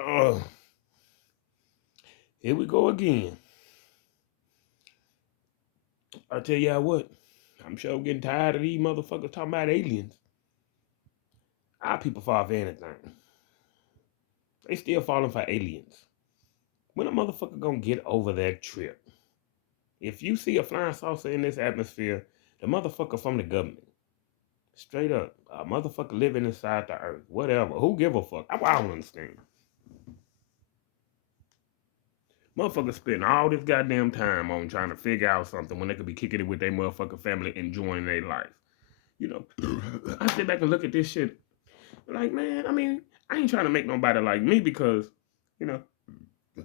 Oh, here we go again. I tell y'all what, I'm sure getting tired of these motherfuckers talking about aliens. Our people fall for anything. They still falling for aliens. When a motherfucker gonna get over that trip? If you see a flying saucer in this atmosphere, the motherfucker from the government. Straight up. A motherfucker living inside the earth. Whatever. Who give a fuck? I don't understand. Motherfuckers spend all this goddamn time on trying to figure out something when they could be kicking it with their motherfucking family, enjoying their life. You know, I sit back and look at this shit like, man, I mean, I ain't trying to make nobody like me because, you know,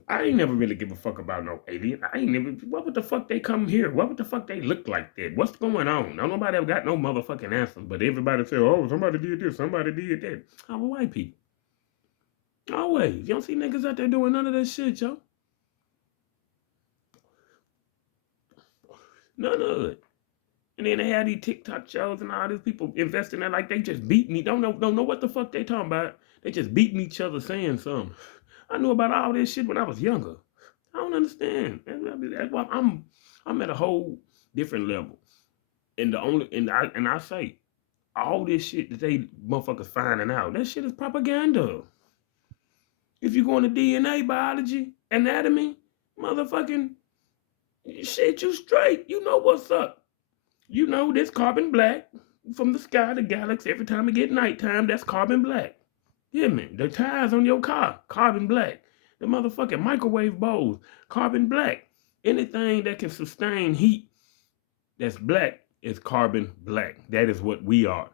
I ain't never really give a fuck about no alien. I ain't never, what would the fuck they come here? What would the fuck they look like that? What's going on? Now, nobody ever got no motherfucking answers, but everybody say, oh, somebody did this, somebody did that. Our white people. Always. You don't see niggas out there doing none of that shit, yo. None of it. And then they had these TikTok shows and all these people investing in like they just beating me. Don't know what the fuck they talking about. They just beating each other saying something. I knew about all this shit when I was younger. I don't understand. That's why I'm at a whole different level. And I say all this shit that they motherfuckers finding out, that shit is propaganda. If you go into DNA, biology, anatomy, motherfucking shit, you straight. You know what's up. You know this carbon black from the sky, the galaxy. Every time it get nighttime, that's carbon black. Yeah, man. The tires on your car, carbon black. The motherfucking microwave bowls, carbon black. Anything that can sustain heat that's black is carbon black. That is what we are.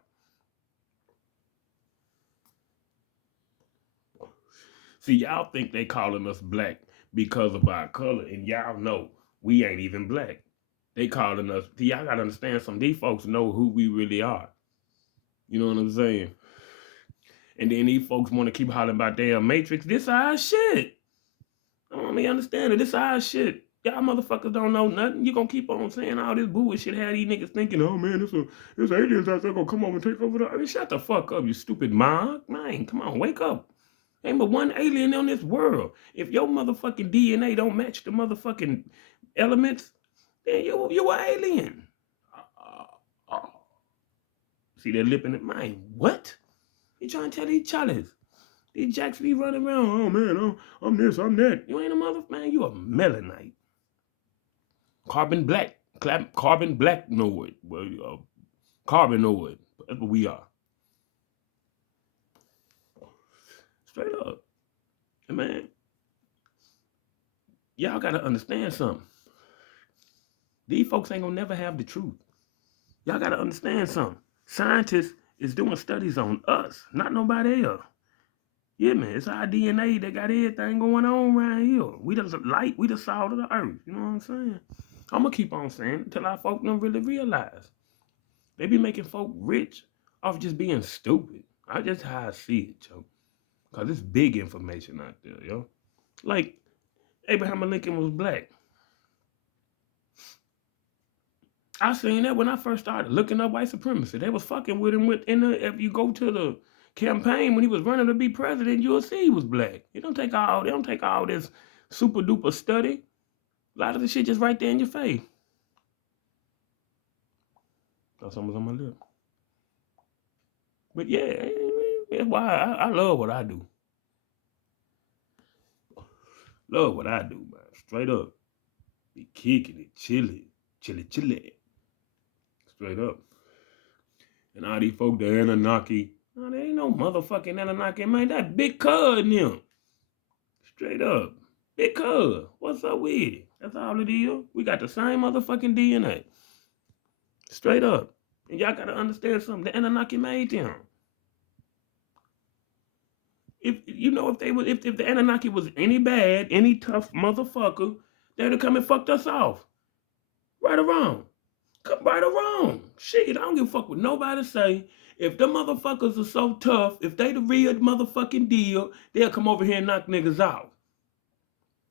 See, y'all think they calling us black because of our color, and y'all know we ain't even black. They calling us. See, y'all gotta understand something. These folks know who we really are. You know what I'm saying? And then these folks want to keep hollering about damn Matrix. This our shit. I don't mean understand it. This our shit. Y'all motherfuckers don't know nothing. You gonna keep on saying all this bullshit. Have these niggas thinking, oh man, this aliens out there gonna come over and take over the earth. Shut the fuck up, you stupid mug. Man, come on, wake up. Ain't but one alien on this world. If your motherfucking DNA don't match the motherfucking elements, then you an alien. Uh, See, they're lipping at mine. What? You trying to tell these challenge? These jacks be running around. Oh man, I'm this, I'm that. You ain't a mother man. You a melanite. Carbon black. Carbon black noid. Well, carbanoid. That's what we are. Straight up. And man, y'all gotta understand something. These folks ain't gonna never have the truth. Y'all gotta understand something. Scientists is doing studies on us, not nobody else. Yeah, man, it's our DNA that got everything going on around here. We the light, we the salt of the earth. You know what I'm saying? I'm gonna keep on saying until our folk don't really realize. They be making folk rich off just being stupid. I just how I see it, yo. Cause it's big information out there, yo. Like Abraham Lincoln was black. I seen that when I first started looking up white supremacy. They was fucking with him if you go to the campaign when he was running to be president, you'll see he was black. They don't take all this super duper study. A lot of the shit just right there in your face. Thought something was on my lip. But yeah, that's why I love what I do. Love what I do, man. Straight up. Be kicking it, chilly. Straight up. And all these folk, the Anunnaki. No, there ain't no motherfucking Anunnaki, man. That big cuz in them. Straight up. Big cuz. What's up with it? That's all it is. We got the same motherfucking DNA. Straight up. And y'all gotta understand something. The Anunnaki made them. If the Anunnaki was any bad, any tough motherfucker, they'd have come and fucked us off. Right or wrong? Right or wrong? Shit, I don't give a fuck what nobody say. If the motherfuckers are so tough, if they the real motherfucking deal, they'll come over here and knock niggas out.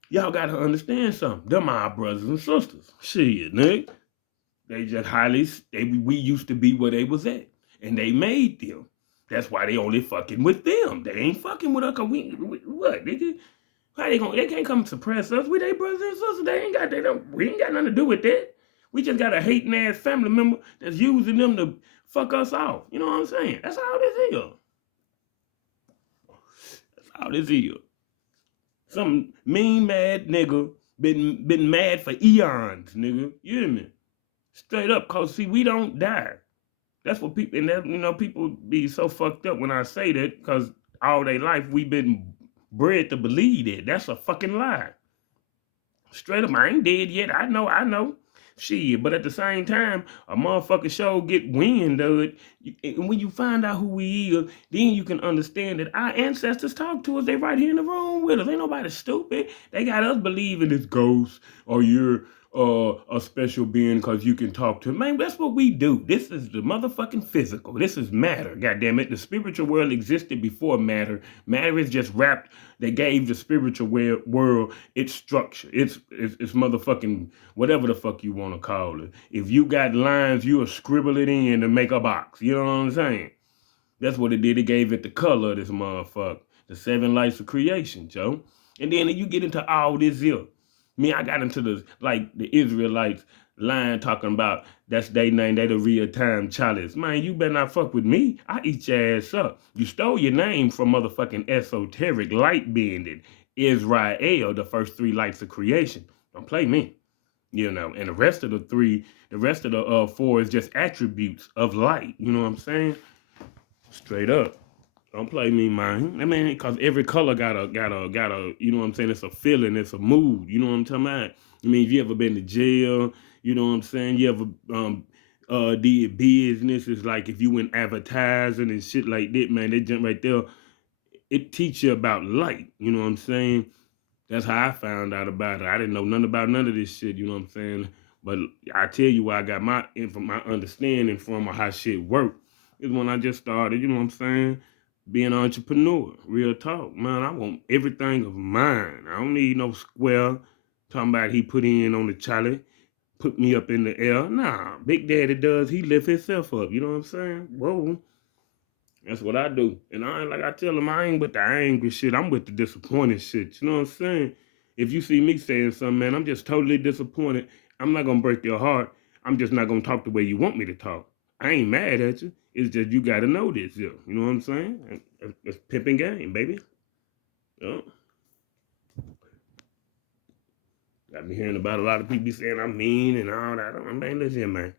Y'all gotta understand something. Them our brothers and sisters. Shit, nigga. They just we used to be where they was at. And they made them. That's why they only fucking with them. They ain't fucking with us. Cause we what, nigga? How they can't come suppress us. We they brothers and sisters. We ain't got nothing to do with that. We just got a hating ass family member that's using them to fuck us off. You know what I'm saying? That's all this is. That's all this is. Some mean mad nigga been mad for eons, nigga. You hear me? Straight up, cause see, we don't die. That's what people, and that, people be so fucked up when I say that, cause all their life we been bred to believe that. That's a fucking lie. Straight up, I ain't dead yet. I know. Shit, but at the same time, a motherfucker show get wind of it. And when you find out who we is, then you can understand that our ancestors talk to us. They right here in the room with us. Ain't nobody stupid. They got us believing it's ghosts or you're a special being because you can talk to them. Man, that's what we do. This is the motherfucking physical. This is matter. God damn it. The spiritual world existed before matter. Matter is just wrapped. They gave the spiritual world its structure. It's motherfucking whatever the fuck you want to call it. If you got lines, you'll scribble it in to make a box. You know what I'm saying? That's what it did. It gave it the color of this motherfucker. The 7 lights of creation, Joe. And then you get into all this here. I got into the Israelites line talking about that's their name, they the real time chalice. Man, you better not fuck with me. I eat your ass up. You stole your name from motherfucking esoteric light bending. Israel, the first 3 lights of creation. Don't play me. And the rest of the 4 is just attributes of light. You know what I'm saying? Straight up. Don't play me, man. I mean, because every color got a, you know what I'm saying? It's a feeling, it's a mood. You know what I'm talking about? I mean, if you ever been to jail, you know what I'm saying? You ever did business? It's like if you went advertising and shit like that, man, they jump right there. It teach you about light. You know what I'm saying? That's how I found out about it. I didn't know nothing about none of this shit. You know what I'm saying? But I tell you where I got my understanding from how shit work is when I just started. You know what I'm saying? Being an entrepreneur, real talk, man. I want everything of mine. I don't need no square. Talking about he put in on the Charlie, put me up in the air. Nah, Big Daddy does. He lift himself up. You know what I'm saying? Whoa, that's what I do. And I tell him, I ain't with the angry shit. I'm with the disappointed shit. You know what I'm saying? If you see me saying something, man, I'm just totally disappointed. I'm not gonna break your heart. I'm just not gonna talk the way you want me to talk. I ain't mad at you. It's just you got to know this, yo. You know what I'm saying? It's pimping game, baby. Yo. Got me hearing about a lot of people saying I'm mean and all that. Man, listen, man.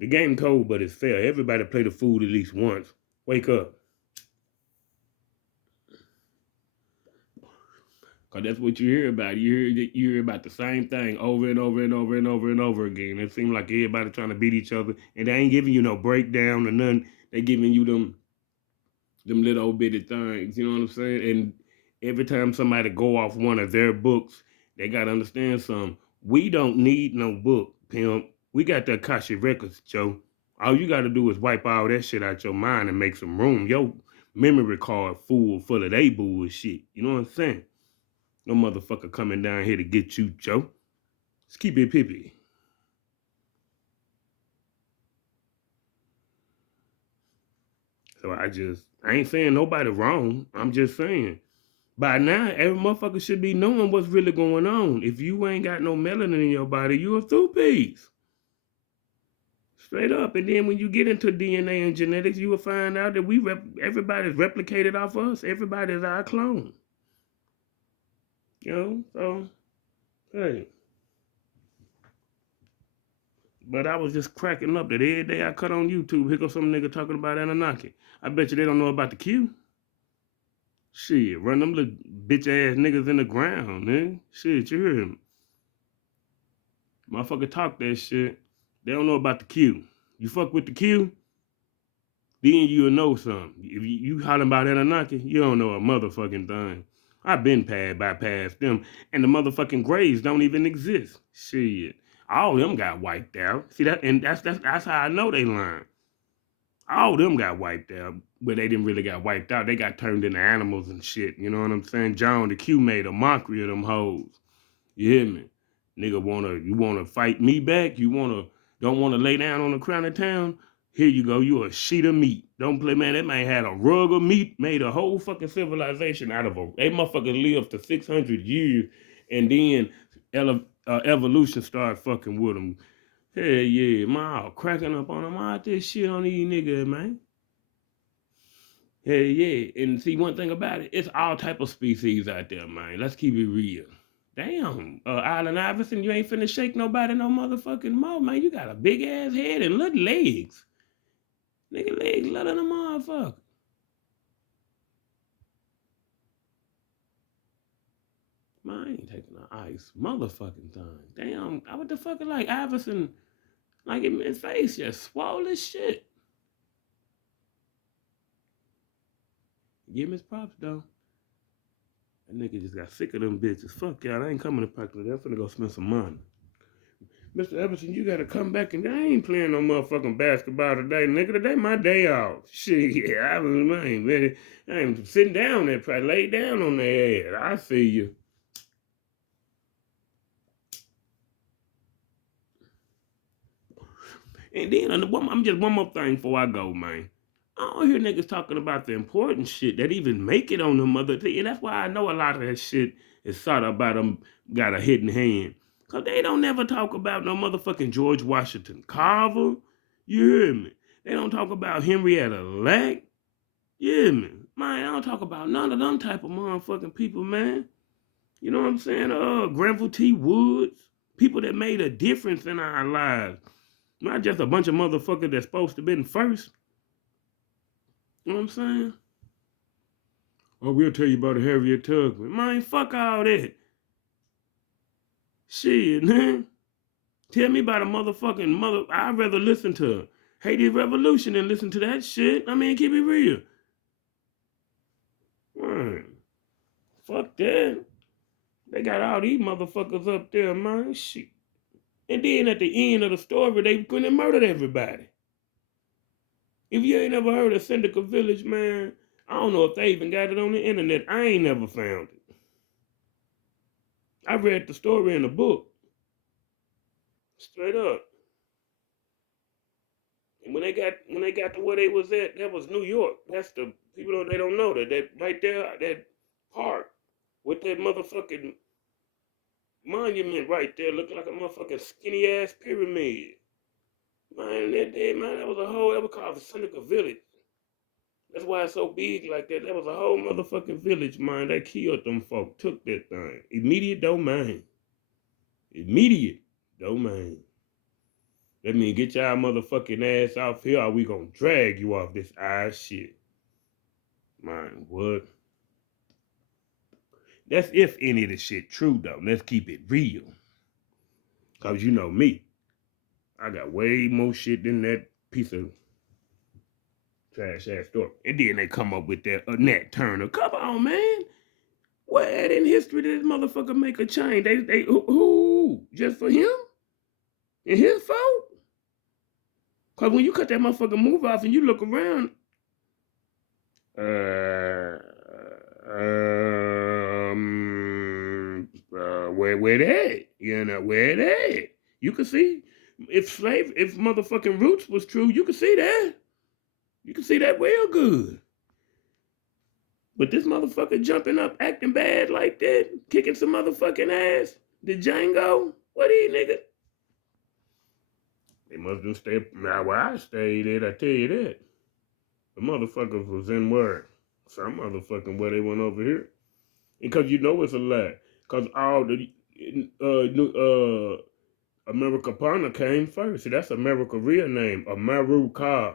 The game cold, but it's fair. Everybody play the fool at least once. Wake up. Because that's what you hear about. You hear about the same thing over and over and over and over and over again. It seems like everybody trying to beat each other. And they ain't giving you no breakdown or nothing. They giving you them little old bitty things. You know what I'm saying? And every time somebody go off one of their books, they got to understand something. We don't need no book, pimp. We got the Akashic Records, Joe. All you got to do is wipe all that shit out your mind and make some room. Your memory card full of they bullshit. You know what I'm saying? No motherfucker coming down here to get you, Joe. Just keep it pippy. So I ain't saying nobody wrong. I'm just saying. By now, every motherfucker should be knowing what's really going on. If you ain't got no melanin in your body, you a two-piece. Straight up. And then when you get into DNA and genetics, you will find out that everybody's replicated off us. Everybody's our clone. You know, so, hey. But I was just cracking up that every day I cut on YouTube, here goes some nigga talking about Anunnaki. I bet you they don't know about the Q. Shit, run them little bitch ass niggas in the ground, man. Shit, you hear him. Motherfucker talk that shit. They don't know about the Q. You fuck with the Q, then you'll know something. If you hollering about Anunnaki, you don't know a motherfucking thing. I've been bypassed them, and the motherfucking graves don't even exist. Shit. All of them got wiped out. See that, and that's how I know they lying. All of them got wiped out, but they didn't really got wiped out. They got turned into animals and shit. You know what I'm saying? John the Q made a mockery of them hoes. You hear me? Nigga you wanna fight me back? You don't wanna lay down on the crown of town? Here you go, you a sheet of meat. Don't play, man. That man had a rug of meat, made a whole fucking civilization out of them. They motherfuckers lived to 600 years, and then evolution started fucking with them. Hell yeah, man, cracking up on them. All this shit on these niggas, man. Hell yeah. And see, one thing about it, it's all type of species out there, man. Let's keep it real. Damn, Allen Iverson, you ain't finna shake nobody no motherfucking more, man. You got a big ass head and little legs. Nigga legs little than a motherfucker. Man, I ain't taking the ice motherfucking thing. Damn, what the fuck is like Iverson, like his face just swole as shit. Give him his props though. That nigga just got sick of them bitches. Fuck y'all, I ain't coming to practice. I'm finna go spend some money. Mr. Everson, you gotta come back and I ain't playing no motherfucking basketball today, nigga. Today my day off. Shit, yeah, I ain't ready. I ain't sitting down there, probably lay down on their ass. I see you. And then I'm just one more thing before I go, man. I don't hear niggas talking about the important shit that even make it on the mother thing. And that's why I know a lot of that shit is sort of about them got a hidden hand. Cause they don't never talk about no motherfucking George Washington Carver. You hear me? They don't talk about Henrietta Lacks. You hear me? Man, I don't talk about none of them type of motherfucking people, man. You know what I'm saying? Granville T. Woods. People that made a difference in our lives. Not just a bunch of motherfuckers that's supposed to be first. You know what I'm saying? Oh, we'll tell you about Harriet Tubman. Man, fuck all that. Shit, man. Tell me about a motherfucking mother. I'd rather listen to Haiti Revolution than listen to that shit. I mean, keep it real. Man, fuck that. They got all these motherfuckers up there, man. Shit. And then at the end of the story, they went and murdered everybody. If you ain't never heard of Seneca Village, man, I don't know if they even got it on the internet. I ain't never found it. I read the story in a book. Straight up. And when they got to where they was at, that was New York. That's the people they don't know that right there, that park with that motherfucking monument right there, looking like a motherfucking skinny ass pyramid. Man, that was a whole, that was called the Seneca Village. That's why it's so big like that. That was a whole motherfucking village, man. They killed them folk, took that thing. Immediate domain. Immediate domain. That mean get y'all motherfucking ass off here or we gonna drag you off this ass shit. Man, what? That's if any of the shit true though. Let's keep it real. Cause you know me. I got way more shit than that piece of trash ass story. And then they come up with that Nat Turner. Come on, man. Where in history did this motherfucker make a change? They who? Just for him? And his fault? Cause when you cut that motherfucking move off and you look around, where they? You know, where they? You can see if motherfucking roots was true, you can see that. You can see that real good. But this motherfucker jumping up, acting bad like that, kicking some motherfucking ass, the Django, what these niggas? They must have stayed, now where I stayed at, I tell you that. The motherfuckers was in where? Some motherfucking where they went over here. Because you know it's a lie. Because all the Americana came first. See, that's America's real name. America.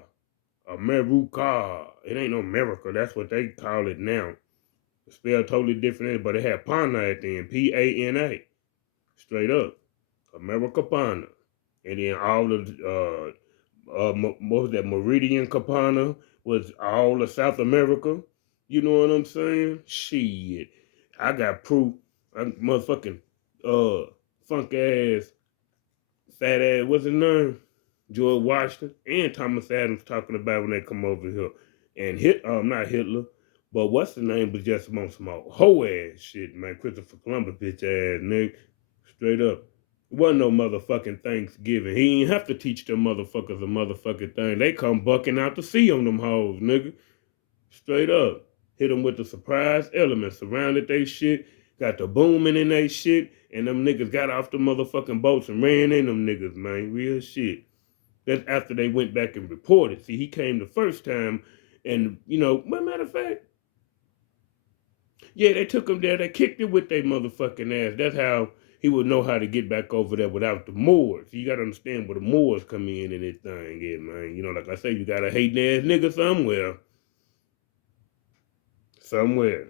America. It ain't no America. That's what they call it now. It's spelled totally different, but it had Pana at the end. Pana. Straight up. America Pana. And then all the most of that Meridian Capana was all of South America. You know what I'm saying? Shit. I got proof. Motherfucking funk ass, fat ass, what's his name? George Washington and Thomas Adams talking about when they come over here. And not Hitler, but what's the name was just some hoe ass shit, man. Christopher Columbus bitch ass nigga. Straight up. Wasn't no motherfucking Thanksgiving. He ain't have to teach them motherfuckers a motherfucking thing. They come bucking out to sea on them hoes, nigga. Straight up. Hit them with the surprise element. Surrounded they shit. Got the booming in they shit. And them niggas got off the motherfucking boats and ran in them niggas, man. Real shit. That's after they went back and reported. See, he came the first time and, well, matter of fact, yeah, they took him there. They kicked it with their motherfucking ass. That's how he would know how to get back over there without the Moors. You gotta understand where the Moors come in and this thing, yeah, man. Like I say, you got a hating ass nigga somewhere. Somewhere.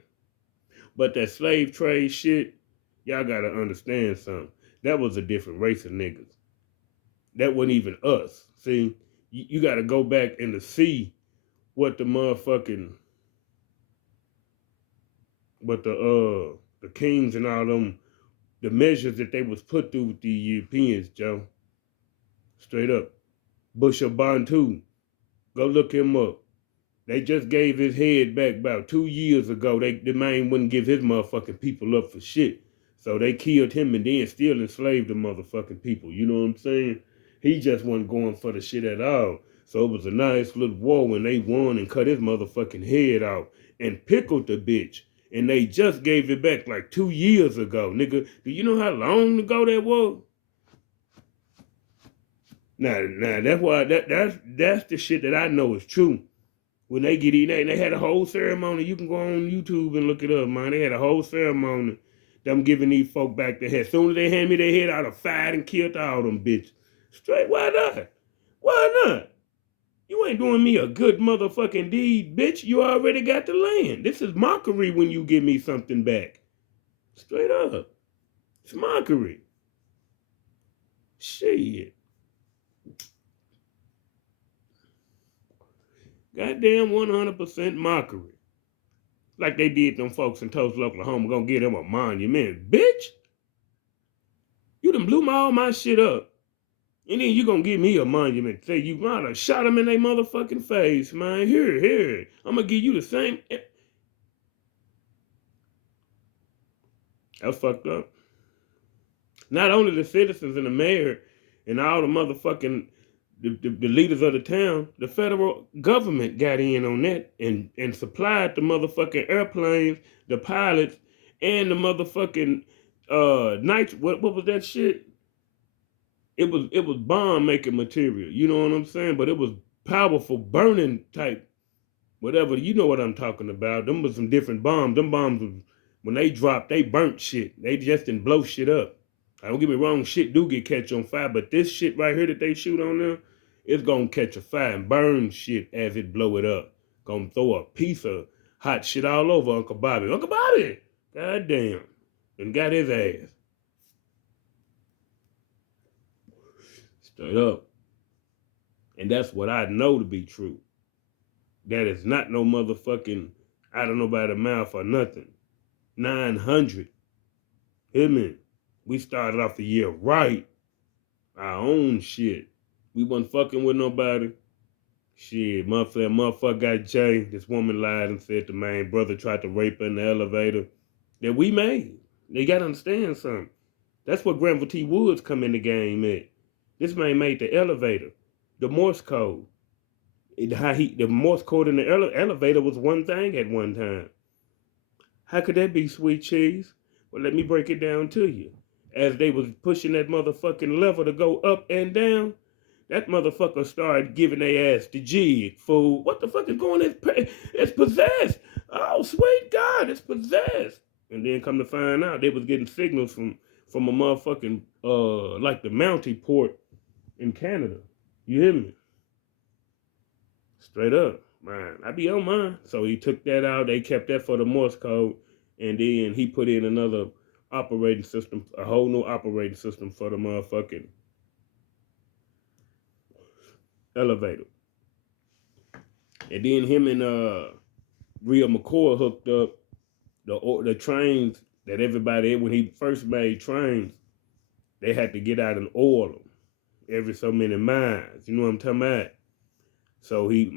But that slave trade shit, y'all gotta understand something. That was a different race of niggas. That wasn't even us. See, you gotta go back and to see what the motherfucking, what the kings and all them, the measures that they was put through with the Europeans, Joe. Straight up. Busher Bantu. Go look him up. They just gave his head back about 2 years ago. The man wouldn't give his motherfucking people up for shit. So they killed him and then still enslaved the motherfucking people. You know what I'm saying? He just wasn't going for the shit at all. So it was a nice little war when they won and cut his motherfucking head off and pickled the bitch. And they just gave it back like 2 years ago. Nigga, do you know how long ago that was? Now that's why that's the shit that I know is true. When they get eaten, they had a whole ceremony. You can go on YouTube and look it up, man. They had a whole ceremony. Them giving these folk back their head. As soon as they hand me their head, I'd have fired and killed all them bitches. Straight, why not? Why not? You ain't doing me a good motherfucking deed, bitch. You already got the land. This is mockery when you give me something back. Straight up. It's mockery. Shit. Goddamn 100% mockery. Like they did them folks in Tulsa, Oklahoma, gonna give them a monument. Bitch, you done blew all my shit up. And then you gonna give me a monument. Say you might have shot them in their motherfucking face, man. Here. I'm gonna give you the same. That's fucked up. Not only the citizens and the mayor and all the motherfucking the leaders of the town, the federal government got in on that and supplied the motherfucking airplanes, the pilots, and the motherfucking night. What was that shit? It was bomb making material. You know what I'm saying? But it was powerful burning type. Whatever, you know what I'm talking about. Them was some different bombs. Them bombs was, when they dropped, they burnt shit. They just didn't blow shit up. Don't get me wrong, shit do get catch on fire, but this shit right here that they shoot on there, it's gonna catch a fire and burn shit as it blow it up. Gonna throw a piece of hot shit all over Uncle Bobby. Uncle Bobby! God damn. And got his ass. Straight up. And that's what I know to be true. That is not no motherfucking, I don't know by the mouth or nothing. 900. Hear me? We started off the year right. Our own shit. We wasn't fucking with nobody. Shit, motherfucker got Jay. This woman lied and said the main brother tried to rape her in the elevator. That we made. They gotta understand something. That's what Granville T. Woods come in the game at. This man made the elevator. The Morse code. The Morse code in the elevator was one thing at one time. How could that be, sweet cheese? Well, let me break it down to you. As they was pushing that motherfucking lever to go up and down, that motherfucker started giving their ass the jig, fool. What the fuck is going on? It's possessed. Oh, sweet God, it's possessed. And then come to find out, they was getting signals from a motherfucking, like the Mountie port in Canada. You hear me? Straight up, man. I be on mine. So he took that out. They kept that for the Morse code. And then he put in another operating system, a whole new operating system for the motherfucking elevator. And then him and Rhea McCoy hooked up the trains that everybody, when he first made trains, they had to get out and oil them every so many miles. You know what I'm talking about? So he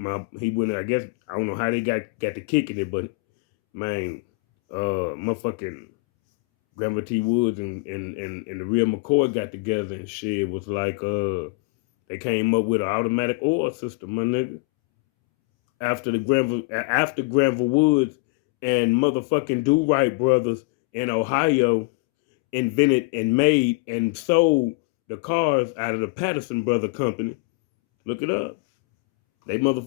went, I guess, I don't know how they got to kicking it, but man, motherfucking Granville T. Woods and the real McCoy got together and shit. Was like they came up with an automatic oil system, my nigga. After Granville Woods and motherfucking Do Right brothers in Ohio invented and made and sold the cars out of the Patterson Brother Company. Look it up.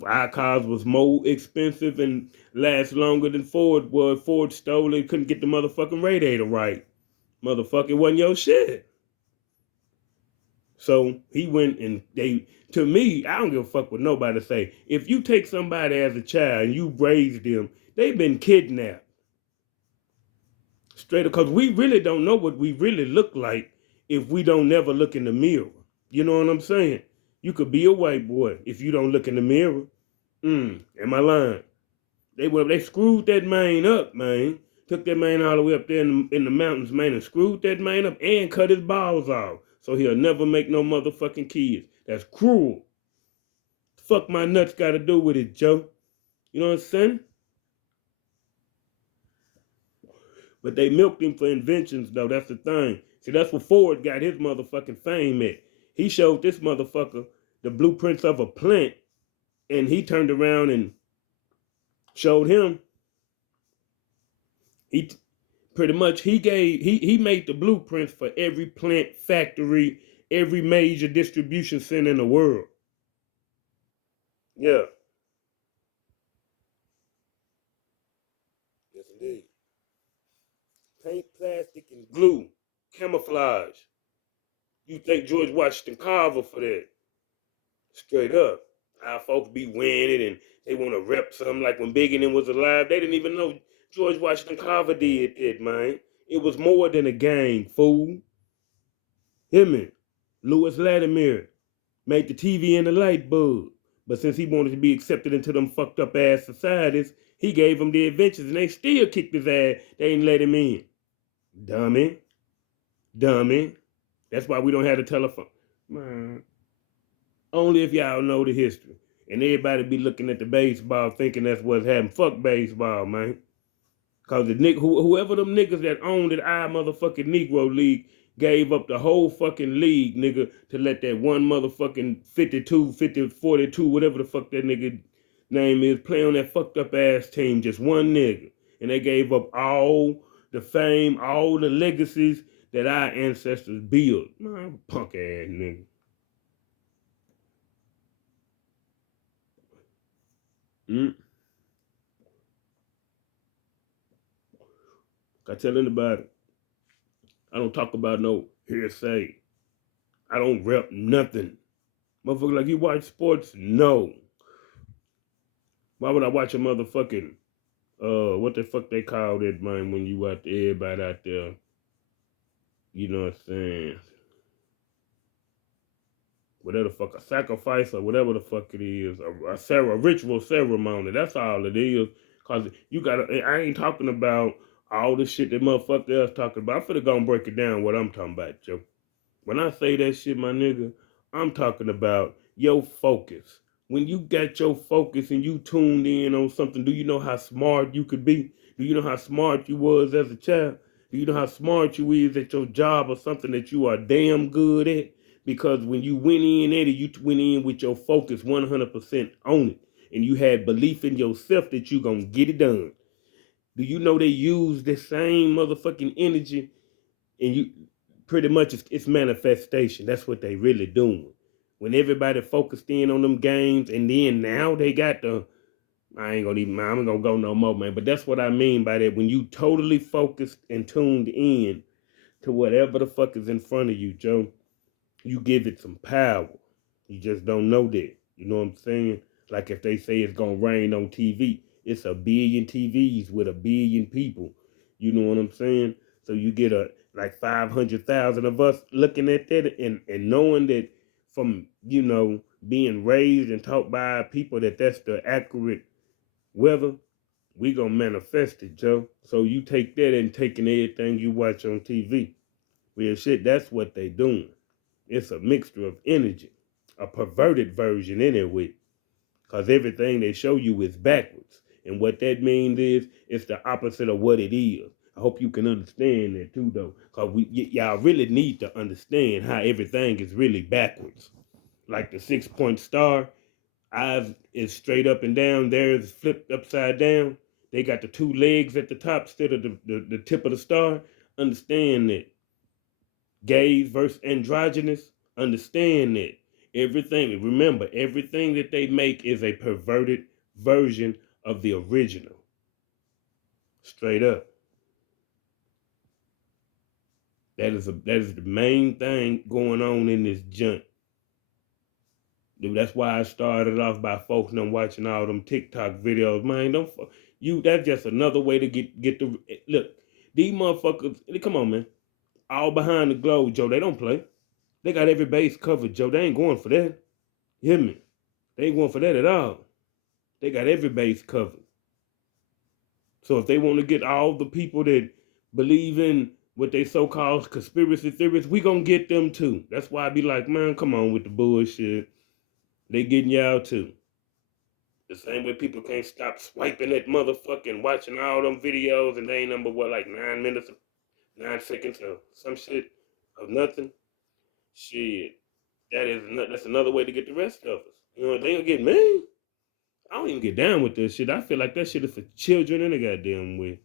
Our cars was more expensive and last longer than Ford was. Ford stole it, couldn't get the motherfucking radiator right. Motherfucker, wasn't your shit. So he went and to me, I don't give a fuck what nobody say. If you take somebody as a child and you raise them, they've been kidnapped. Straight up, because we really don't know what we really look like if we don't never look in the mirror. You know what I'm saying? You could be a white boy if you don't look in the mirror. Am I lying? They screwed that man up, man. Took that man all the way up there in the mountains, man, and screwed that man up and cut his balls off. So he'll never make no motherfucking kids. That's cruel. Fuck my nuts got to do with it, Joe. You know what I'm saying? But they milked him for inventions, though. That's the thing. See, that's where Ford got his motherfucking fame at. He showed this motherfucker the blueprints of a plant, and he turned around and showed him. He pretty much he made the blueprints for every plant factory, every major distribution center in the world. Yeah. Yes, indeed. Paint, plastic, and glue, camouflage. You think George Washington Carver for that? Straight up. Our folks be wearing it and they want to rep something like when Big and them was alive. They didn't even know George Washington Carver did it, man. It was more than a gang, fool. Him, Louis Latimer, made the TV and the light bulb. But since he wanted to be accepted into them fucked up ass societies, he gave them the adventures and they still kicked his ass. They ain't let him in. Dummy. Dummy. That's why we don't have the telephone. Man. Only if y'all know the history. And everybody be looking at the baseball thinking that's what's happening. Fuck baseball, man. Cause whoever them niggas that owned it, our motherfucking Negro League gave up the whole fucking league, nigga, to let that one motherfucking 42, whatever the fuck that nigga name is, play on that fucked up ass team. Just one nigga. And they gave up all the fame, all the legacies that our ancestors built. Man, punk ass nigga. I tell anybody, I don't talk about no hearsay. I don't rep nothing. Motherfucker, like you watch sports? No. Why would I watch a motherfucking what the fuck they call that, man, when you watch everybody out there, you know what I'm saying? Whatever the fuck, a sacrifice or whatever the fuck it is, a ritual ceremony. That's all it is. Cause you gotta, I ain't talking about all the shit that motherfucker else talking about. I'm finna go and break it down what I'm talking about, Joe. When I say that shit, my nigga, I'm talking about your focus. When you got your focus and you tuned in on something, do you know how smart you could be? Do you know how smart you was as a child? Do you know how smart you is at your job or something that you are damn good at? Because when you went in at it, you went in with your focus 100% on it. And you had belief in yourself that you gonna get it done. Do you know they use the same motherfucking energy and you pretty much it's manifestation. That's what they really doing. When everybody focused in on them games, and then now they got I'm gonna go no more, man. But that's what I mean by that. When you totally focused and tuned in to whatever the fuck is in front of you, Joe, you give it some power. You just don't know that. You know what I'm saying? Like if they say it's gonna rain on TV, it's a billion TVs with a billion people. You know what I'm saying? So you get like 500,000 of us looking at that and knowing that from, being raised and taught by people that that's the accurate weather, we gonna manifest it, Joe. So you take that and taking everything you watch on TV. Real shit, that's what they doing. It's a mixture of energy, a perverted version anyway, because everything they show you is backwards. And what that means is it's the opposite of what it is. I hope you can understand that too, though, because y'all really need to understand how everything is really backwards. Like the 6-point star, eyes is straight up and down, theirs is flipped upside down. They got the two legs at the top instead of the tip of the star. Understand that. Gays versus androgynous, understand that. Everything, remember, everything that they make is a perverted version of the original. Straight up. That is the main thing going on in this junk. Dude, that's why I started off by folks them watching all them TikTok videos. Man, don't you. That's just another way to get the look. These motherfuckers, come on, man. All behind the globe, Joe. They don't play. They got every base covered, Joe. They ain't going for that. You hear me? They ain't going for that at all. They got every base covered. So if they want to get all the people that believe in what they so-called conspiracy theorists, we gonna get them too. That's why I be like, man, come on with the bullshit. They getting y'all too. The same way people can't stop swiping that motherfucking watching all them videos and they ain't number what, like 9 minutes, 9 seconds or some shit of nothing. Shit, that's another way to get the rest of us. You know, they gonna get me. I don't even get down with this shit. I feel like that shit is for children in the goddamn way.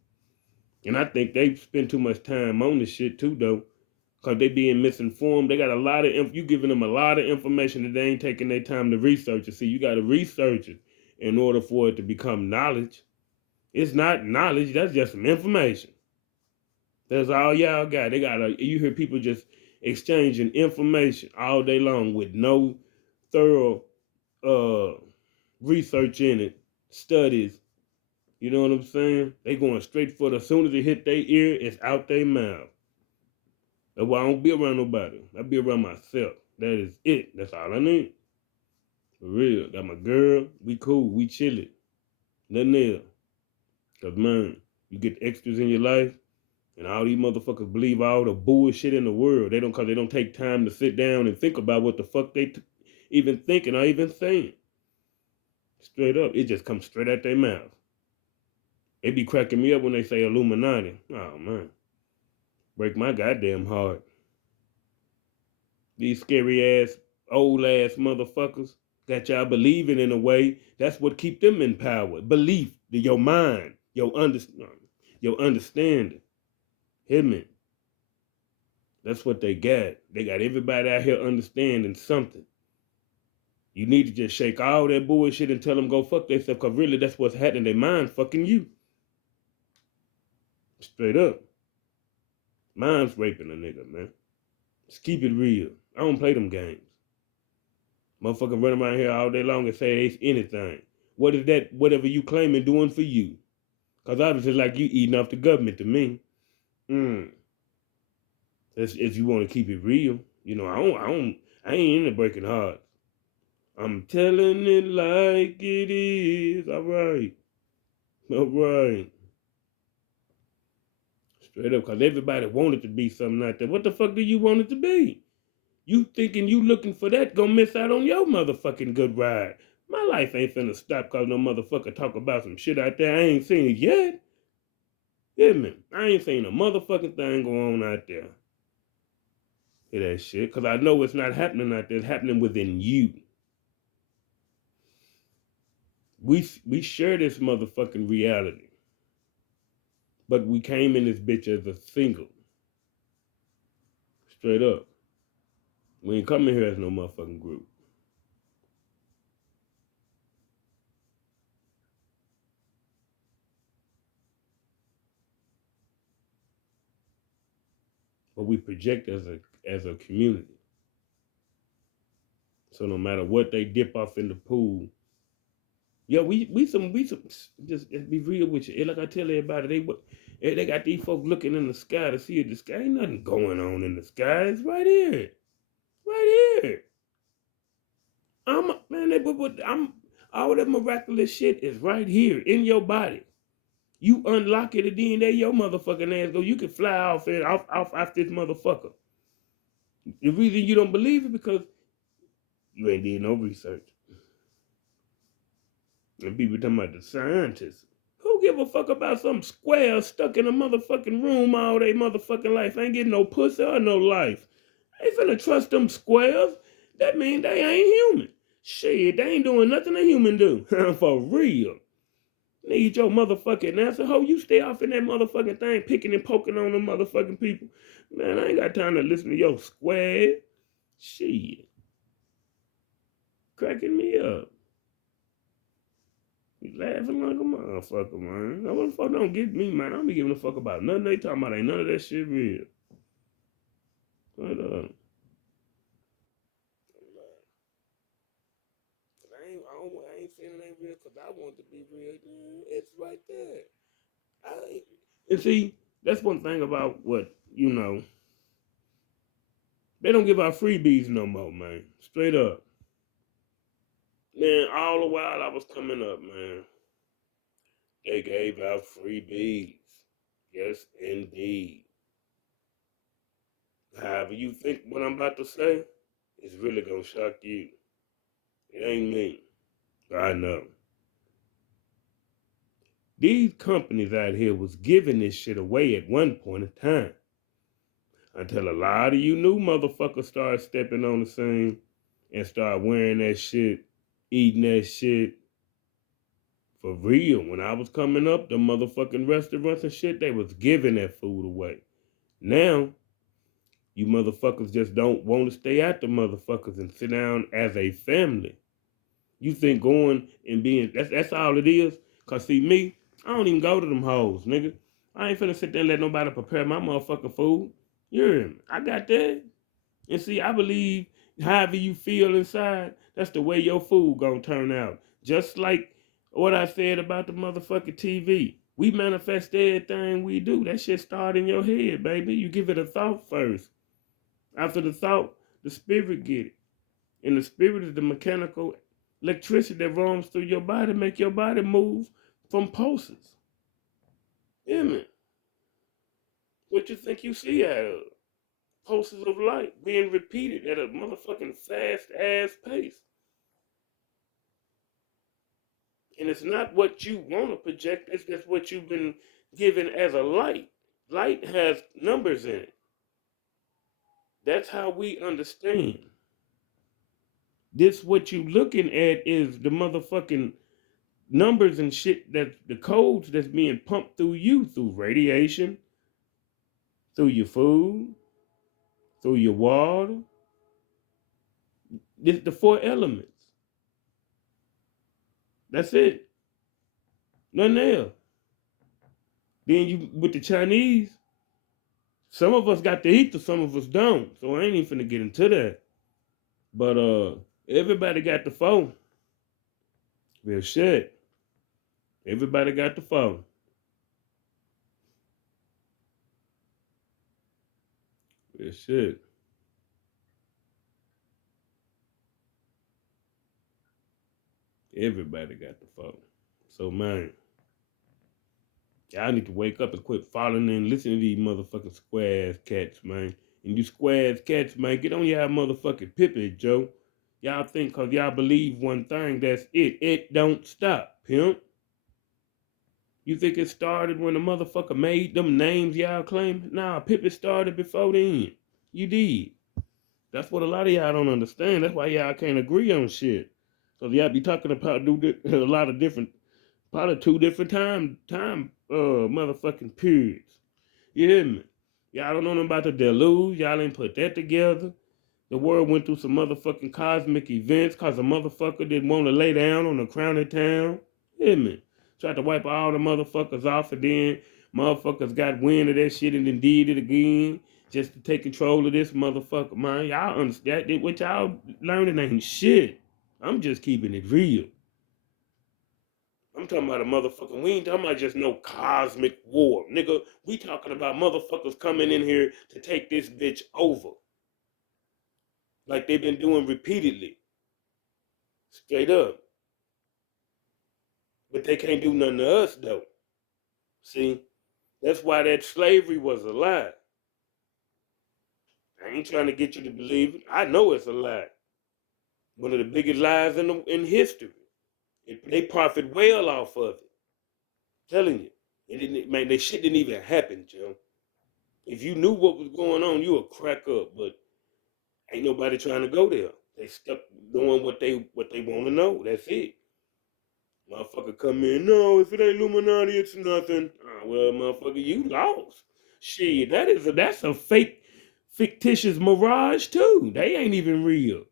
And I think they spend too much time on this shit too, though, because they being misinformed. They got a lot of you giving them a lot of information that they ain't taking their time to research it. See, you got to research it in order for it to become knowledge. It's not knowledge. That's just some information. That's all y'all got. You hear people just exchanging information all day long with no thorough research in it, studies. You know what I'm saying? They going straight for as soon as it hit their ear, it's out their mouth. That's why I don't be around nobody. I be around myself. That is it. That's all I need. For real. Got my girl. We cool. We chillin'. Nothing else. Cause man, you get extras in your life, and all these motherfuckers believe all the bullshit in the world. Cause they don't take time to sit down and think about what the fuck they even thinking or even saying. Straight up. It just comes straight out their mouth. They be cracking me up when they say Illuminati. Oh man. Break my goddamn heart. These scary ass, old ass motherfuckers got y'all believing in a way. That's what keep them in power. Belief, your mind, your understanding. Hear me? That's what they got. They got everybody out here understanding something. You need to just shake all that bullshit and tell them go fuck themselves, because really that's what's happening. Their mind fucking you. Straight up. Mind's raping a nigga, man. Just keep it real. I don't play them games. Motherfucker run around here all day long and say it's anything. What is that, whatever you claiming, doing for you? Because obviously like you eating off the government to me. That's if you want to keep it real. You know, I ain't into breaking hearts. I'm telling it like it is. All right. All right. Straight up, because everybody wanted to be something out there. What the fuck do you want it to be? You thinking you looking for that gonna miss out on your motherfucking good ride. My life ain't finna stop cause no motherfucker talk about some shit out there. I ain't seen it yet. Hear me? I ain't seen a motherfucking thing go on out there. Hear that shit? Cause I know it's not happening out there. It's happening within you. We share this motherfucking reality. But we came in this bitch as a single. Straight up. We ain't coming here as no motherfucking group. But we project as a community. So no matter what they dip off in the pool, yeah, we some just be real with you. Like I tell everybody, they got these folks looking in the sky to see if the sky ain't nothing going on in the sky. It's right here, right here. I'm all that miraculous shit is right here in your body. You unlock it, and then there your motherfucking ass go. You can fly off this motherfucker. The reason you don't believe it because you ain't did no research. And people talking about the scientists. Who give a fuck about some square stuck in a motherfucking room all day motherfucking life? Ain't getting no pussy or no life. Ain't finna trust them squares. That mean they ain't human. Shit, they ain't doing nothing a human do. For real. Need your motherfucking answer. Ho, you stay off in that motherfucking thing, picking and poking on them motherfucking people. Man, I ain't got time to listen to your square. Shit. Cracking me up. You laughing like a motherfucker, man. No motherfucker don't get me, man. I don't be giving a fuck about nothing they talking about. Ain't none of that shit real. But, I ain't saying it ain't real because I want it to be real. It's right there. And see, that's one thing about what, they don't give out freebies no more, man. Straight up. Man, all the while I was coming up, man, they gave out freebies. Yes, indeed. However you think what I'm about to say, it's really gonna shock you. It ain't me. I know. These companies out here was giving this shit away at one point in time. Until a lot of you new motherfuckers started stepping on the scene and start wearing that shit, eating that shit. For real, when I was coming up, the motherfucking restaurants and shit, they was giving that food away. Now, you motherfuckers just don't want to stay at the motherfuckers and sit down as a family. You think going and being, that's all it is? Cause see me, I don't even go to them hoes, nigga. I ain't finna sit there and let nobody prepare my motherfucking food. You hear me? I got that. And see, I believe however you feel inside, that's the way your food gonna turn out. Just like what I said about the motherfucking TV. We manifest everything we do. That shit start in your head, baby. You give it a thought first. After the thought, the spirit get it. And the spirit is the mechanical electricity that roams through your body, make your body move from pulses. Yeah, man. What you think you see out of? Pulses of light being repeated at a motherfucking fast ass pace. And it's not what you want to project, it's just what you've been given as a light. Light has numbers in it. That's how we understand. This what you looking at is the motherfucking numbers and shit, that the codes that's being pumped through you through radiation, through your food, through your water. This the four elements. That's it. Nothing else. Then you with the Chinese, some of us got the ether, some of us don't. So I ain't even finna get into that. But everybody got the phone. Real shit. Everybody got the phone. Real shit. Everybody got the phone. So man, y'all need to wake up and quit following and listening to these motherfucking square ass cats, man. And you square ass cats, man, get on y'all motherfucking pippy, Joe. Y'all think cause y'all believe one thing, that's it. It don't stop, pimp. You think it started when the motherfucker made them names y'all claim? Nah, Pippin started before then. You did. That's what a lot of y'all don't understand. That's why y'all can't agree on shit. Cause y'all be talking about a lot of different, probably two different motherfucking periods. You hear me? Y'all don't know nothing about the deluge. Y'all ain't put that together. The world went through some motherfucking cosmic events cause a motherfucker didn't want to lay down on the crown of town. You hear me? Tried to wipe all the motherfuckers off, and then motherfuckers got wind of that shit and then did it again just to take control of this motherfucker, man. Y'all understand what y'all learning ain't shit. I'm just keeping it real. I'm talking about a motherfucker. We ain't talking about just no cosmic war, nigga. We talking about motherfuckers coming in here to take this bitch over, like they've been doing repeatedly, straight up. But they can't do nothing to us though. See, that's why that slavery was a lie. I ain't trying to get you to believe it. I know it's a lie. One of the biggest lies in history. They profit well off of it. Telling you. Man, that shit didn't even happen, Joe. If you knew what was going on, you would crack up. But ain't nobody trying to go there. They stuck doing what they want to know. That's it. Motherfucker come in, no, if it ain't Illuminati, it's nothing. Well, motherfucker, you lost. Shit, that's a fake, fictitious mirage too. They ain't even real.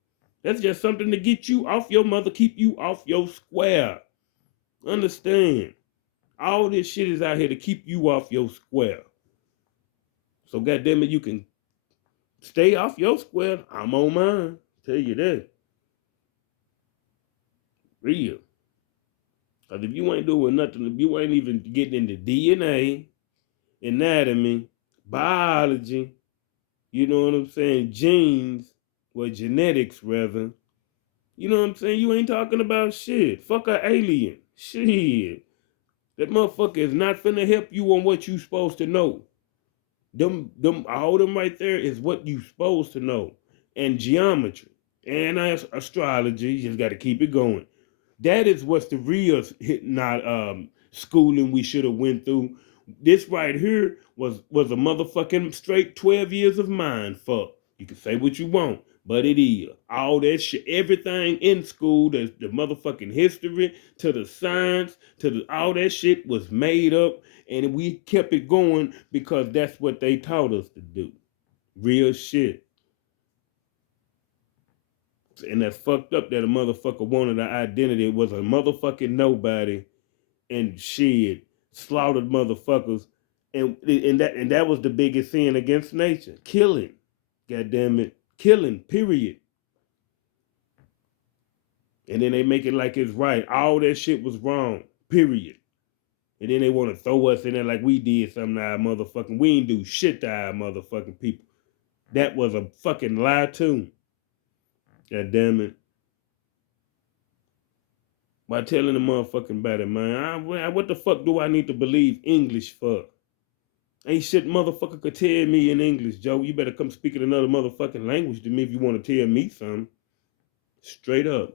That's just something to get you off your mother, keep you off your square. Understand? All this shit is out here to keep you off your square. So goddamn it, you can stay off your square. I'm on mine. Tell you that. Real. Because if you ain't doing nothing, if you ain't even getting into DNA, anatomy, biology, you know what I'm saying, genes, or genetics rather, you know what I'm saying, you ain't talking about shit. Fuck a alien. Shit. That motherfucker is not finna help you on what you supposed to know. All them right there is what you supposed to know. And geometry. And astrology, you just gotta keep it going. That is what's the real not schooling we should have went through. This right here was a motherfucking straight 12 years of mind fuck. You can say what you want, but it is. All that shit, everything in school, the motherfucking history, to the science, to the all that shit was made up, and we kept it going because that's what they taught us to do. Real shit. And that's fucked up that a motherfucker wanted an identity. It was a motherfucking nobody and shit slaughtered motherfuckers, and that was the biggest sin against nature. Killing, goddamn it, killing. Period. And then they make it like it's right. All that shit was wrong. Period. And then they want to throw us in there like we did something to our motherfucking. We ain't do shit to our motherfucking people. That was a fucking lie too. God damn it. By telling the motherfucking about it, man. What the fuck do I need to believe English for? Ain't shit motherfucker could tell me in English, Joe. You better come speak in another motherfucking language to me if you want to tell me something. Straight up.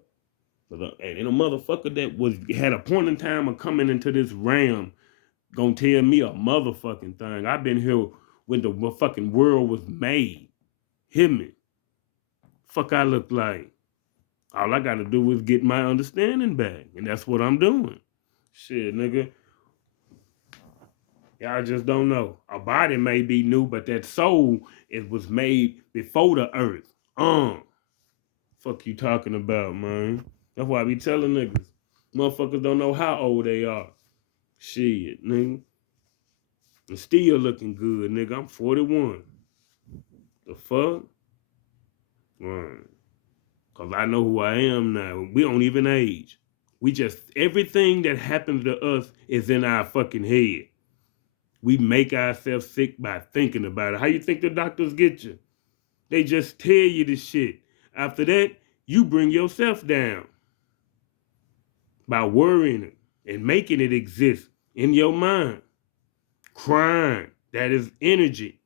And a motherfucker that had a point in time of coming into this realm gonna tell me a motherfucking thing. I've been here when the fucking world was made. Hear me? Fuck I look like. All I gotta do is get my understanding back. And that's what I'm doing. Shit, nigga. Y'all just don't know. A body may be new, but that soul was made before the earth. Fuck you talking about, man. That's why I be telling niggas. Motherfuckers don't know how old they are. Shit, nigga. And still looking good, nigga. I'm 41. The fuck? Man. Cause I know who I am now. We don't even age. We just, everything that happens to us is in our fucking head. We make ourselves sick by thinking about it. How you think the doctors get you? They just tell you the shit. After that, you bring yourself down by worrying it and making it exist in your mind. Crying, that is energy.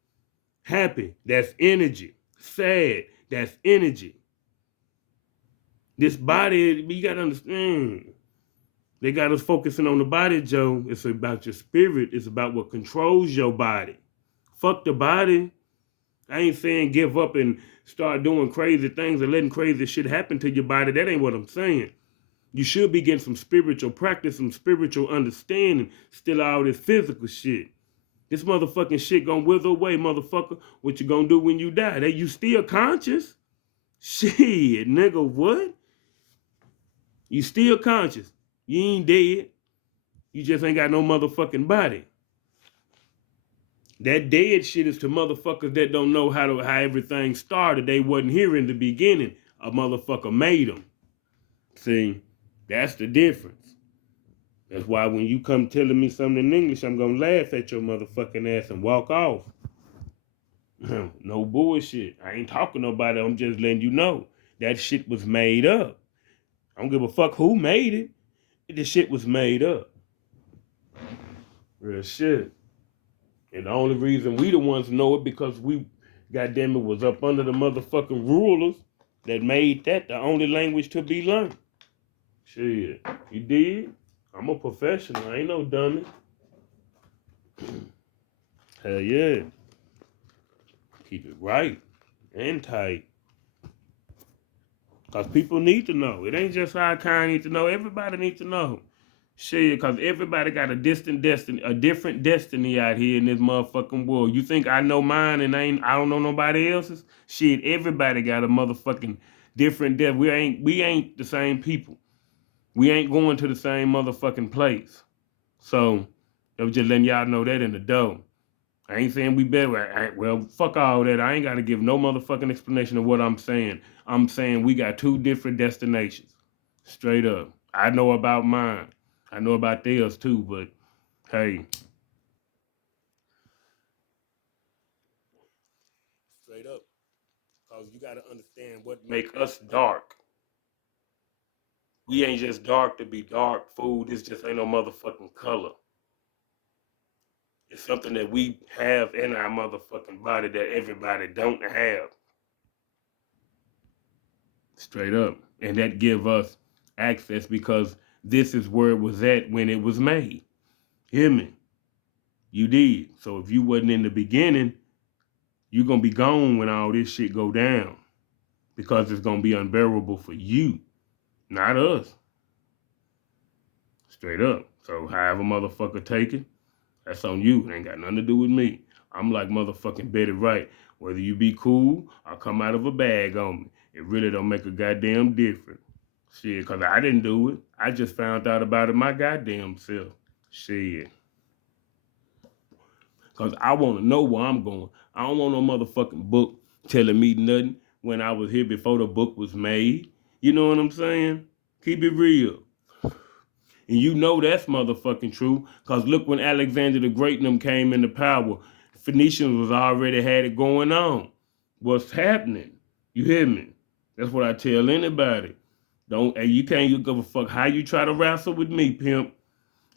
Happy, that's energy. Sad, that's energy. This body, you gotta understand. They got us focusing on the body, Joe. It's about your spirit. It's about what controls your body. Fuck the body. I ain't saying give up and start doing crazy things and letting crazy shit happen to your body. That ain't what I'm saying. You should be getting some spiritual practice, some spiritual understanding, still all this physical shit. This motherfucking shit gonna wither away, motherfucker. What you gonna do when you die? That you still conscious? Shit, nigga, what? You still conscious. You ain't dead. You just ain't got no motherfucking body. That dead shit is to motherfuckers that don't know how everything started. They wasn't here in the beginning. A motherfucker made them. See, that's the difference. That's why when you come telling me something in English, I'm gonna laugh at your motherfucking ass and walk off. No bullshit. I ain't talking to nobody. I'm just letting you know that shit was made up. I don't give a fuck who made it. The shit was made up. Real shit. And the only reason we the ones know it because we, goddamn it, was up under the motherfucking rulers that made that the only language to be learned. Shit. You did? I'm a professional. I ain't no dummy. Hell yeah. Keep it right and tight. Because people need to know. It ain't just our kind need to know. Everybody needs to know. Shit, because everybody got a distant destiny, a different destiny out here in this motherfucking world. You think I know mine and I don't know nobody else's? Shit, everybody got a motherfucking different death. We ain't the same people. We ain't going to the same motherfucking place. So, I was just letting y'all know that in the dough. I ain't saying we better. Well, fuck all that. I ain't got to give no motherfucking explanation of what I'm saying. I'm saying we got two different destinations. Straight up. I know about mine. I know about theirs too, but hey. Straight up. Because you got to understand what make us dark. We ain't just dark to be dark. Food, this just ain't no motherfucking color. It's something that we have in our motherfucking body that everybody don't have. Straight up. And that give us access because this is where it was at when it was made. Hear me? You did. So if you wasn't in the beginning, you're gonna be gone when all this shit go down. Because it's gonna be unbearable for you, not us. Straight up. So however motherfucker take it, that's on you. It ain't got nothing to do with me. I'm like motherfucking Betty Wright. Whether you be cool or come out of a bag on me, it really don't make a goddamn difference. Shit, cause I didn't do it. I just found out about it my goddamn self. Shit. Cause I wanna know where I'm going. I don't want no motherfucking book telling me nothing when I was here before the book was made. You know what I'm saying? Keep it real. And you know that's motherfucking true. Cause look when Alexander the Great and them came into power, Phoenicians was already had it going on. What's happening? You hear me? That's what I tell anybody. Don't and you can't give a fuck how you try to wrestle with me, pimp.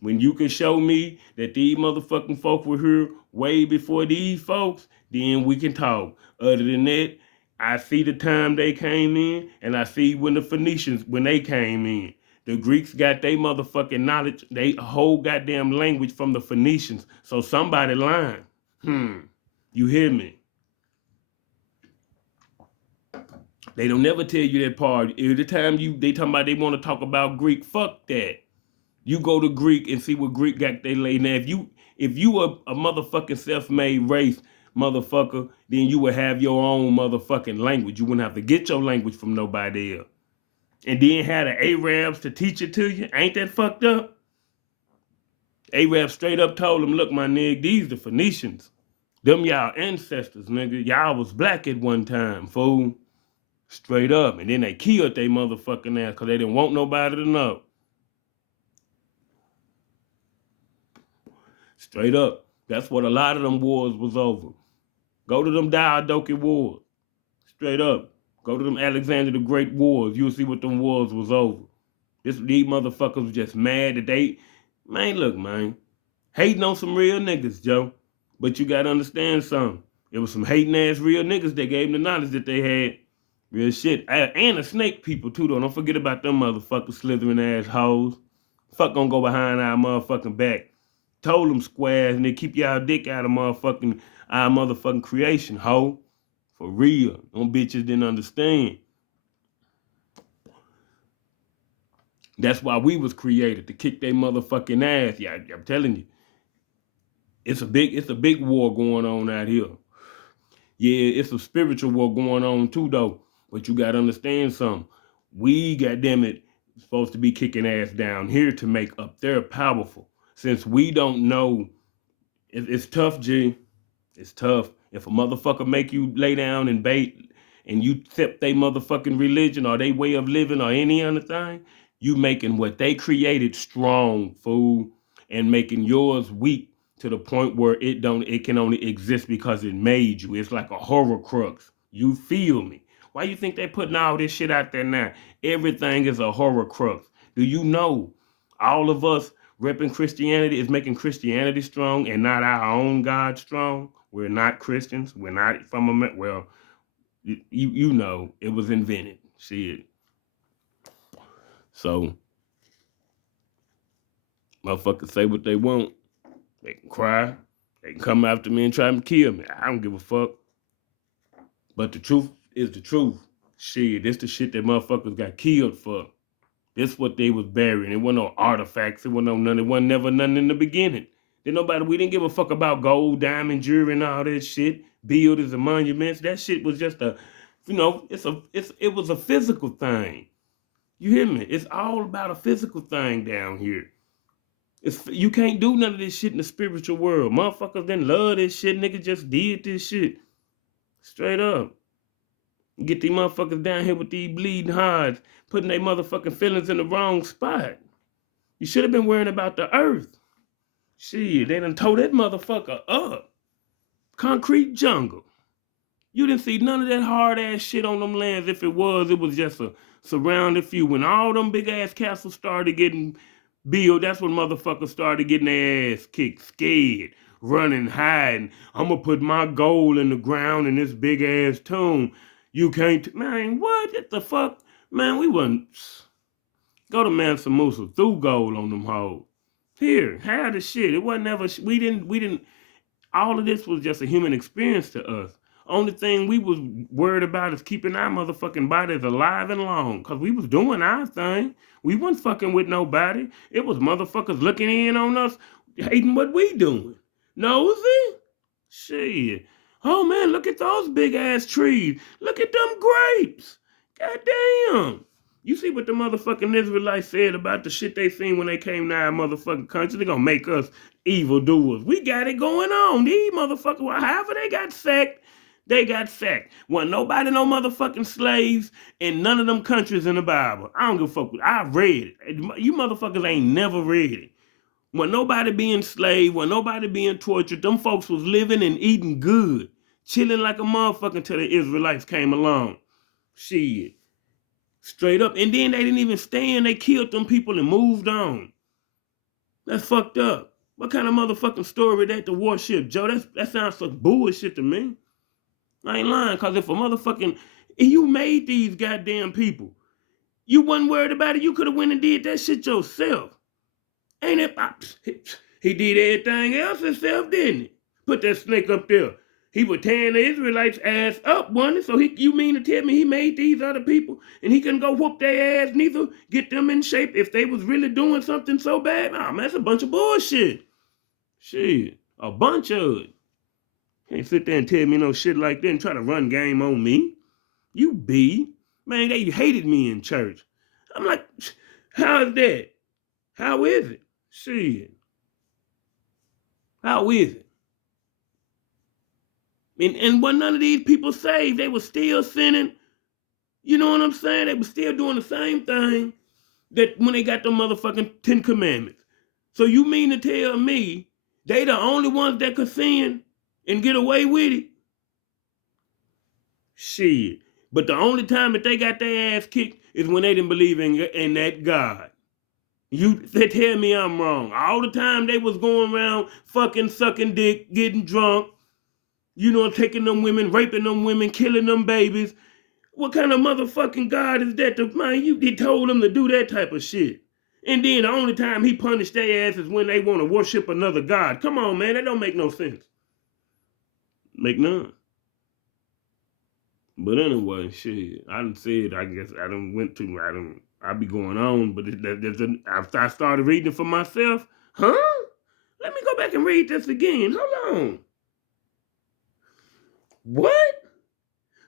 When you can show me that these motherfucking folk were here way before these folks, then we can talk. Other than that, I see the time they came in, and I see when the Phoenicians when they came in. The Greeks got their motherfucking knowledge, they whole goddamn language from the Phoenicians. So somebody lying. You hear me? They don't never tell you that part. Every time they talking about they want to talk about Greek, fuck that. You go to Greek and see what Greek got they laid. Now, if you a motherfucking self-made race, motherfucker, then you would have your own motherfucking language. You wouldn't have to get your language from nobody else. And then have the Arabs to teach it to you. Ain't that fucked up? Arabs straight up told them, look, my nigga, these the Phoenicians. Them y'all ancestors, nigga. Y'all was black at one time, fool. Straight up. And then they killed they motherfucking ass because they didn't want nobody to know. Straight up. That's what a lot of them wars was over. Go to them Diadochi wars. Straight up. Go to them Alexander the Great wars. You'll see what them wars was over. These motherfuckers was just mad that they... Man, look, man. Hating on some real niggas, Joe. But you gotta understand something. It was some hating ass real niggas that gave them the knowledge that they had. Real shit. And the snake people, too, though. Don't forget about them motherfuckers slithering ass hoes. Fuck gonna go behind our motherfucking back. Told them squares and they keep y'all dick out of our motherfucking creation, ho. For real. Them bitches didn't understand. That's why we was created, to kick their motherfucking ass. Yeah, I'm telling you. It's a big war going on out here. Yeah, it's a spiritual war going on too, though. But you gotta understand something. We, goddamn it, supposed to be kicking ass down here to make up their powerful. Since we don't know, it's tough, G. It's tough. If a motherfucker make you lay down and bait and you accept they motherfucking religion or they way of living or any other thing, you making what they created strong, fool, and making yours weak to the point where it can only exist because it made you. It's like a horror crux. You feel me? Why you think they putting all this shit out there now? Everything is a horror crux. Do you know all of us repping Christianity is making Christianity strong and not our own God strong? We're not Christians. We're not from a well. You know it was invented. Shit. So motherfuckers say what they want. They can cry. They can come after me and try to kill me. I don't give a fuck. But the truth is the truth. Shit, this the shit that motherfuckers got killed for. This what they was burying. It wasn't no artifacts. It wasn't no none. It wasn't never nothing in the beginning. We didn't give a fuck about gold, diamond, jewelry, and all that shit. Buildings and monuments. That shit was just it was a physical thing. You hear me? It's all about a physical thing down here. You can't do none of this shit in the spiritual world. Motherfuckers didn't love this shit. Niggas just did this shit. Straight up. Get these motherfuckers down here with these bleeding hearts, putting their motherfucking feelings in the wrong spot. You should have been worrying about the earth. Shit, they done tore that motherfucker up. Concrete jungle. You didn't see none of that hard ass shit on them lands. If it was just a surrounded few. When all them big ass castles started getting built, that's when motherfuckers started getting their ass kicked, scared, running, hiding. I'm gonna put my gold in the ground in this big ass tomb. You can't, man, what the fuck? Man, we wouldn't go to Mansa Musa, threw gold on them hoes. Here, have the shit. It wasn't ever, we didn't, all of this was just a human experience to us. Only thing we was worried about is keeping our motherfucking bodies alive and long. Cause we was doing our thing. We wasn't fucking with nobody. It was motherfuckers looking in on us, hating what we doing. Nosy? Shit. Oh man, look at those big ass trees. Look at them grapes. Goddamn. You see what the motherfucking Israelites said about the shit they seen when they came to our motherfucking country? They gonna make us evildoers. We got it going on. These motherfuckers, however they got sacked, they got sacked. Wasn't nobody no motherfucking slaves in none of them countries in the Bible. I don't give a fuck. I read it. You motherfuckers ain't never read it. When nobody being enslaved, when nobody being tortured, them folks was living and eating good, chilling like a motherfucker until the Israelites came along. Shit. Straight up. And then they didn't even stand. They killed them people and moved on. That's fucked up. What kind of motherfucking story that to worship, Joe? That sounds like bullshit to me. I ain't lying, because if a motherfucking, you made these goddamn people, you wasn't worried about it, you could have went and did that shit yourself. Ain't it? He did everything else himself, didn't he? Put that snake up there. He was tearing the Israelites' ass up, wasn't he? So you mean to tell me he made these other people and he couldn't go whoop their ass neither, get them in shape if they was really doing something so bad? Nah, man, that's a bunch of bullshit. Shit, a bunch of it. Can't sit there and tell me no shit like that and try to run game on me. You be. Man, they hated me in church. I'm like, how is that? How is it? Shit. How is it? And when none of these people saved, they were still sinning. You know what I'm saying? They were still doing the same thing that when they got the motherfucking 10 Commandments. So you mean to tell me they the only ones that could sin and get away with it? Shit. But the only time that they got their ass kicked is when they didn't believe in that God. They tell me I'm wrong. All the time they was going around fucking, sucking dick, getting drunk, taking them women, raping them women, killing them babies. What kind of motherfucking God is that? He told them to do that type of shit. And then the only time he punished their ass is when they want to worship another God. Come on, man, that don't make no sense. Make none. But anyway, shit, I done said, I guess I done went to, I be going on, but after I started reading for myself, huh? Let me go back and read this again. Hold on. What?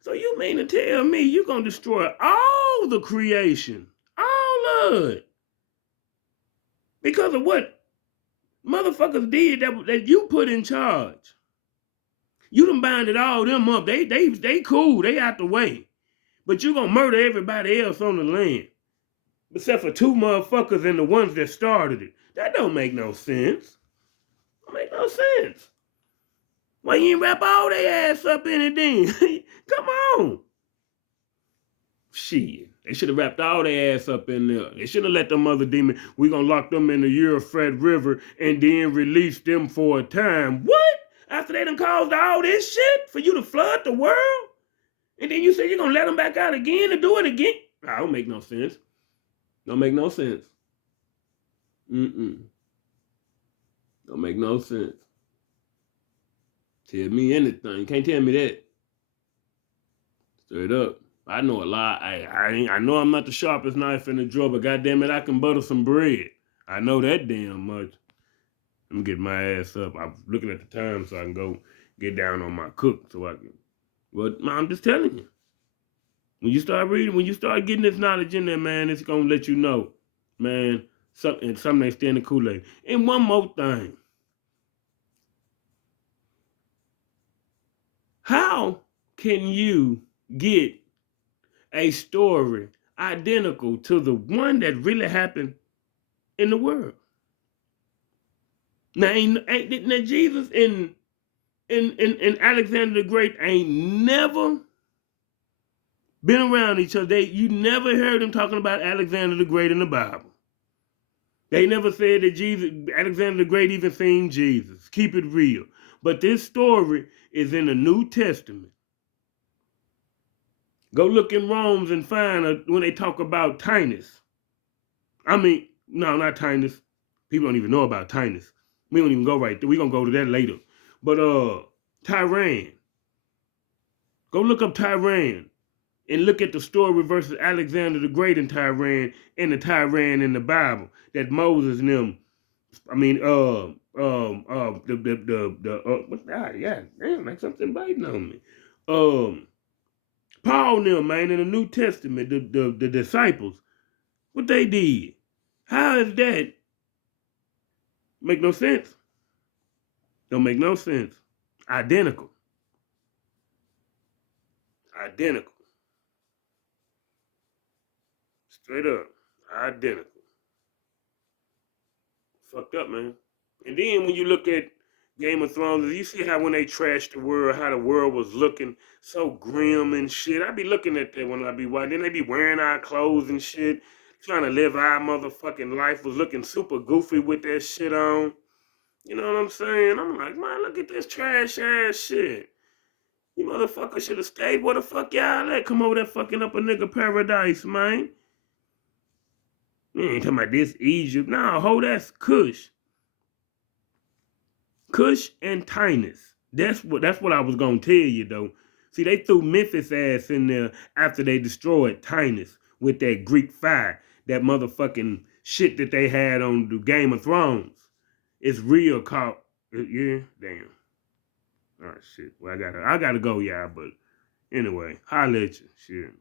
So you mean to tell me you're going to destroy all the creation? All of it? Because of what motherfuckers did that you put in charge. You done binded all them up. They cool. They out the way. But you going to murder everybody else on the land. Except for two motherfuckers and the ones that started it. That don't make no sense. Don't make no sense. Why you ain't wrap all their ass up in it then? Come on. Shit. They should have wrapped all their ass up in there. They should have let them other demons. We gonna lock them in the Euphrates River and then release them for a time. What? After they done caused all this shit for you to flood the world? And then you say you're gonna let them back out again and do it again? That don't make no sense. Don't make no sense. Don't make no sense. Tell me anything. You can't tell me that. Straight up. I know a lot. I know I'm not the sharpest knife in the drawer, but goddamn it, I can butter some bread. I know that damn much. Let me get my ass up. I'm looking at the time so I can go get down on my cook so I can. But I'm just telling you. When you start reading, when you start getting this knowledge in there, man, it's gonna let you know, man, something ain't staying the Kool-Aid. And one more thing. How can you get a story identical to the one that really happened in the world? Now, now Jesus and Alexander the Great ain't never been around each other. You never heard them talking about Alexander the Great in the Bible. They never said that Alexander the Great even seen Jesus. Keep it real. But this story is in the New Testament. Go look in Rome and find when they talk about Tinus. I mean, no, not Tinus. People don't even know about Tinus. We don't even go right there. We're going to go to that later. But Tyran. Go look up Tyran and look at the story versus Alexander the Great and Tyran and the Tyran in the Bible that Moses and them. I mean, yeah, damn, like something biting on me. Paul and them, man, in the New Testament, the disciples, what they did. How is that? Make no sense. Don't make no sense. Identical. Identical. Straight up. Identical. Fucked up, man. And then when you look at Game of Thrones, you see how when they trashed the world, how the world was looking so grim and shit. I be looking at that when I be watching. Then they be wearing our clothes and shit, trying to live our motherfucking life, was looking super goofy with that shit on. You know what I'm saying? I'm like, man, look at this trash ass shit. You motherfuckers should have stayed where the fuck y'all at. Come over there fucking up a nigga paradise, man. You ain't talking about this Egypt. Nah, hold that's Kush. Kush and Tinus. That's what I was gonna tell you though. See, they threw Memphis ass in there after they destroyed Tinus with that Greek fire, that motherfucking shit that they had on the Game of Thrones. It's real called yeah, damn. All right, shit. Well, I gotta go, y'all. But anyway, holla at you. Shit.